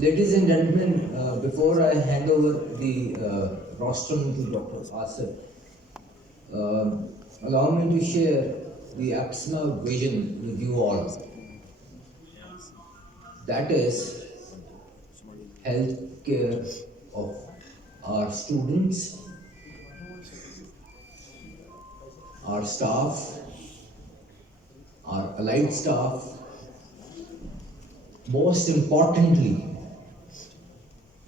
Ladies and gentlemen, before I hand over the rostrum to Dr. Asif, allow me to share the APSMA vision with you all. That is health care of our students, our staff, our allied staff, most importantly,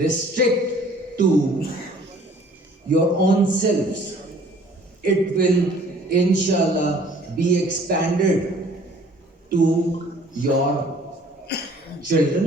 restrict to your own selves, it will inshallah be expanded to your children,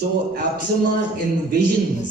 So APSMA envisions,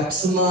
APSMA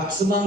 APSMA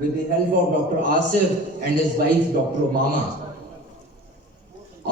with the help of Dr. Asif and his wife Dr. Umama,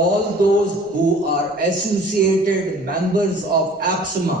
all those who are associated members of APSMA,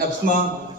APSMA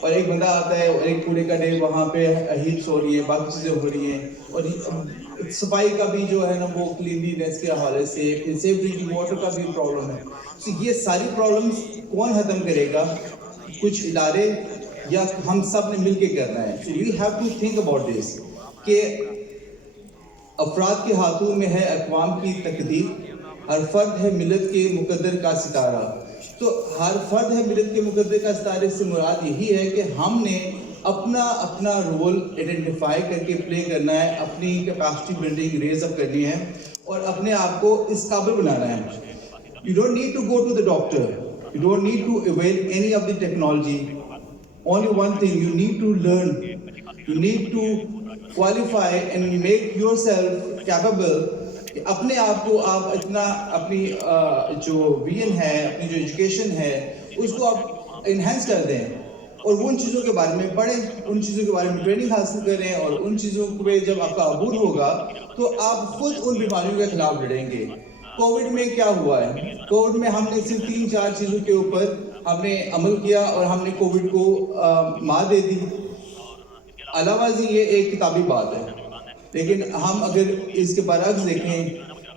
اور ایک بندہ آتا ہے اور ایک کوڑے کا ڈھیر وہاں پہ ہیٹس ہو رہی ہیں, باقی چیزیں ہو رہی ہیں, اور صفائی کا بھی جو ہے نا وہ کلینلینس کے حوالے سے, سیف ڈرنکنگ واٹر کا بھی پرابلم ہے. تو یہ ساری پرابلمس کون ختم کرے گا؟ کچھ ادارے یا ہم سب نے مل کے کرنا ہے. So we have to think about this کہ افراد کے ہاتھوں میں ہے اقوام کی تقدیر, ہر فرد ہے ملت کے مقدر کا ستارہ. تو ہر فرد ہے ملت کے مقدر کا ستارے سے مراد یہی ہے کہ ہم نے اپنا رول آئیڈینٹیفائی کر کے پلے کرنا ہے, اپنی کیپیسٹی بلڈنگ ریز اپ کرنی ہے اور اپنے آپ کو اس قابل بنانا ہے. You don't need to go to the doctor. You don't need to avail any of the technology. Only one thing, you need to learn. You need to qualify and make yourself capable. اپنے آپ کو آپ اتنا اپنی جو vision ہے, اپنی جو ایجوکیشن ہے, اس کو آپ انہینس کر دیں اور ان چیزوں کے بارے میں پڑھیں, ان چیزوں کے بارے میں ٹریننگ حاصل کریں, اور ان چیزوں پہ جب آپ کا عبور ہوگا تو آپ خود ان بیماریوں کے خلاف لڑیں گے. کووڈ میں کیا ہوا ہے؟ کووڈ میں ہم نے صرف 3-4 چیزوں کے اوپر ہم نے عمل کیا اور ہم نے کووڈ کو مار دے دی. علاوہ ازیں یہ ایک کتابی بات ہے, لیکن ہم اگر اس کے برعکس دیکھیں,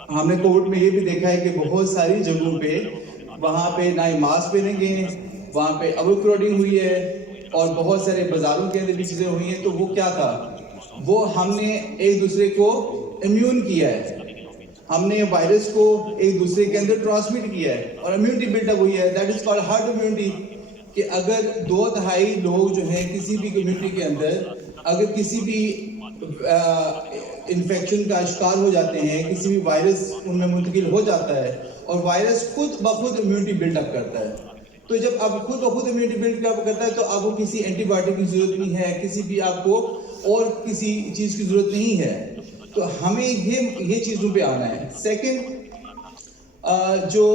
ہم نے کووڈ میں یہ بھی دیکھا ہے کہ بہت ساری جگہوں پہ وہاں پہ نہ ماسک پہنے گئے ہیں, وہاں پہ اوور کراؤڈنگ ہوئی ہے, اور بہت سارے بازاروں کے اندر بھی چیزیں ہوئی ہیں. تو وہ کیا تھا؟ وہ ہم نے ایک دوسرے کو امیون کیا ہے, ہم نے وائرس کو ایک دوسرے کے اندر ٹرانسمٹ کیا ہے اور امیونٹی بلڈ اپ ہوئی ہے. That is called hard immunity. کہ اگر 2/3 لوگ جو ہیں کسی بھی کمیونٹی کے اندر اگر کسی بھی انفیکشن کا شکار ہو جاتے ہیں, کسی بھی وائرس ان میں منتقل ہو جاتا ہے, اور وائرس خود بخود امیونٹی بلڈ اپ کرتا ہے. تو جب اب خود بخود امیونٹی بلڈ اپ کرتا ہے تو آپ کو کسی اینٹی بایوٹک کی ضرورت نہیں ہے, کسی بھی آپ کو اور کسی چیز کی ضرورت نہیں ہے. تو ہمیں یہ چیزوں پہ آنا ہے. سیکنڈ, جو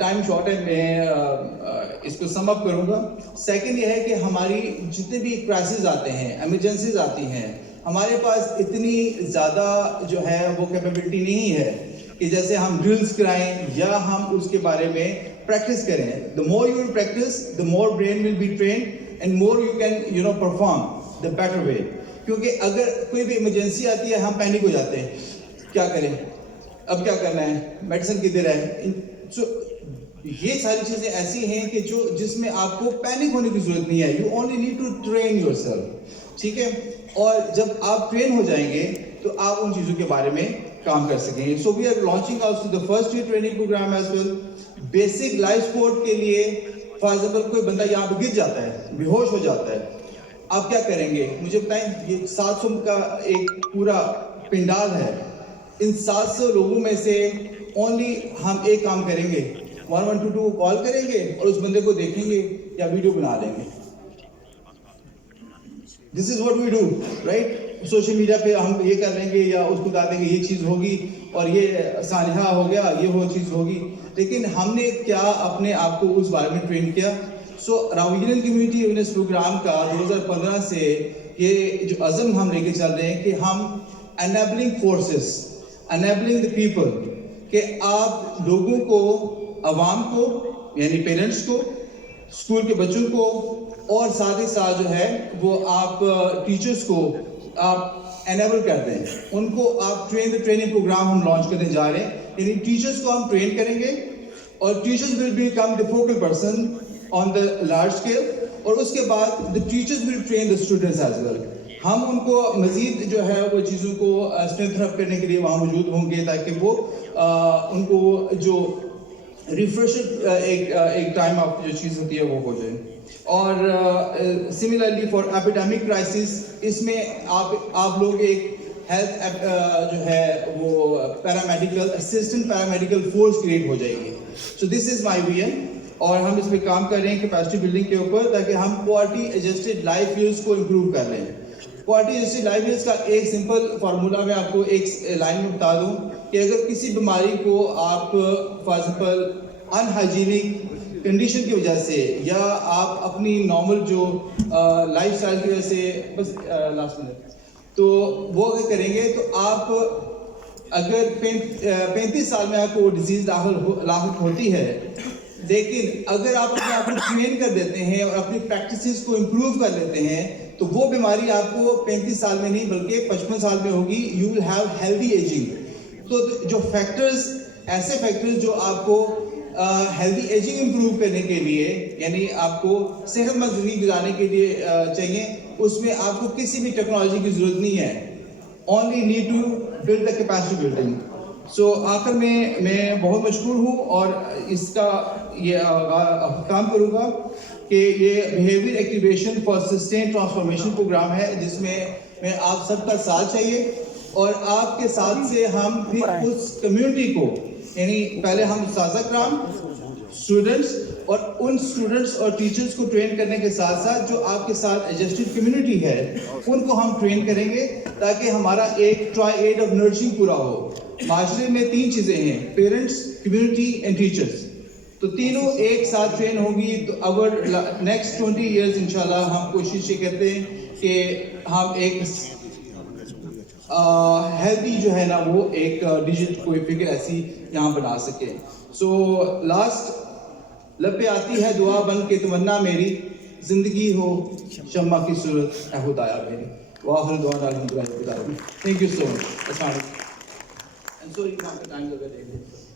ٹائم شارٹ ہے میں اس کو سم اپ کروں گا. سیکنڈ یہ ہے کہ ہماری جتنے بھی کرائسز آتے ہیں, ایمرجنسیز آتی ہیں, ہمارے پاس اتنی زیادہ جو ہے وہ کیپیبلٹی نہیں ہے کہ جیسے ہم ڈرلز کرائیں یا ہم اس کے بارے میں پریکٹس کریں. the more you will practice, the more brain will be trained and more you can perform the better way. کیونکہ اگر کوئی بھی ایمرجنسی آتی ہے ہم پینک ہو جاتے ہیں, کیا کریں, اب کیا کرنا ہے, میڈیسن کدھر ہے. یہ ساری چیزیں ایسی ہیں کہ جس میں آپ کو پینک ہونے کی ضرورت نہیں ہے. You only need to train yourself. ٹھیک ہے, اور جب آپ ٹرین ہو جائیں گے تو آپ ان چیزوں کے بارے میں کام کر سکیں گے. So we are launching also the first year training program as well. Basic life support کے لیے فار ایگزامپل کوئی بندہ یہاں پہ گر جاتا ہے, بے ہوش ہو جاتا ہے, آپ کیا کریں گے؟ مجھے بتائیں. یہ 700 کا ایک پورا پنڈال ہے, ان 700 لوگوں میں سے اونلی ہم ایک کام کریں گے, 112 کو کال کریں گے اور اس بندے کو دیکھیں گے یا ویڈیو بنا لیں گے. This is what we do, right. Social media پہ ہم یہ کر لیں گے یا اس کو بتا دیں گے یہ چیز ہوگی اور یہ سانحہ ہو گیا, یہ وہ چیز ہوگی, لیکن ہم نے کیا اپنے آپ کو اس بارے میں ٹرین کیا. سو راویجنل کمیونٹی اویئرنیس پروگرام کا 2015 سے یہ جو عزم ہم لے کے چل رہے ہیں کہ ہم enabling forces, enabling the people, کہ آپ لوگوں کو, عوام کو یعنی پیرنٹس کو, اسکول کے بچوں کو, اور ساتھ ہی ساتھ جو ہے وہ آپ ٹیچرس کو آپ انیبل کر دیں, ان کو آپ ٹریننگ پروگرام ہم لانچ کرنے جا رہے ہیں. یعنی ٹیچرس کو ہم ٹرین کریں گے اور teachers will become the focal person on the large scale, اور اس کے بعد the teachers will train the students as well. ہم ان کو مزید جو ہے وہ چیزوں کو اسٹرینتھن اپ کرنے کے لیے وہاں موجود ہوں گے تاکہ وہ ان کو جو ریفریش ایک ٹائم آف جو چیز ہوتی ہے وہ ہو جائے. اور سملرلی فار ایپیڈیمک کرائسس, اس میں آپ لوگ ایک ہیلتھ جو ہے وہ paramedical assistant paramedical force create ہو جائے گی. سو دس از مائی ویژن, اور ہم اس پہ کام کر رہے ہیں کیپیسٹی بلڈنگ کے اوپر تاکہ ہم کوالٹی ایڈجسٹڈ لائف ایئرس کو امپروو کر لیں. کوالٹی ایڈجسٹڈ لائف ایئرس کا ایک سمپل فارمولا میں آپ کو ایک لائن میں بتا دوں کہ اگر کسی بیماری کو آپ for example in hygienic condition کی وجہ سے یا آپ اپنی نارمل جو لائف اسٹائل کی وجہ سے, بس لاسٹ منٹ, تو وہ اگر کریں گے تو آپ اگر 35 سال میں آپ کو ڈیزیز لاحق ہوتی ہے لیکن اگر آپ اپنے آپ کو ٹرین کر دیتے ہیں اور اپنی پریکٹسز کو امپروو کر لیتے ہیں تو وہ بیماری آپ کو 35 سال میں نہیں بلکہ 55 سال میں ہوگی. You will have healthy ageing. تو جو فیکٹرز، ایسے فیکٹرز جو آپ کو ہیلدی ایجنگ امپروو کرنے کے لیے، یعنی آپ کو صحت مند زندگی گزارنے کے لیے چاہیے، اس میں آپ کو کسی بھی ٹیکنالوجی کی ضرورت نہیں ہے. Only need to build the capacity building. So آخر میں بہت مشکور ہوں اور اس کا یہ کام کروں گا کہ یہ behaviour activation for sustain transformation programme ہے، جس میں آپ سب کا ساتھ چاہیے، اور آپ کے ساتھ سے ہم پھر اس کمیونٹی کو، یعنی پہلے ہم اساتذہ کرام، اسٹوڈنٹس، اور ان اسٹوڈنٹس اور ٹیچرس کو ٹرین کرنے کے ساتھ ساتھ جو آپ کے ساتھ ایڈجسٹڈ کمیونٹی ہے ان کو ہم ٹرین کریں گے، تاکہ ہمارا ایک ٹرائی ایڈ آف نرچرنگ پورا ہو. معاشرے میں 3 چیزیں ہیں: پیرنٹس، کمیونٹی اینڈ ٹیچرس. تو تینوں ایک ساتھ ٹرین ہوگی تو اوور نیکسٹ 20 ایئرز انشاءاللہ ہم کوشش یہ کرتے ہیں کہ ہم ایک ہیلدی جو ہے نا وہ ایک ڈیجٹ کوئی فگر ایسی یہاں بنا سکے. سو لاسٹ لب پہ آتی ہے دعا بن کے تمنا میری، زندگی ہو شمع کی صورت اے خدایا میری. وآخر دعوانا الحمدللہ رب العالمین. تھینک یو سو مچ. السلام علیکم. سوری آپ کا ٹائم لگا دیکھیں.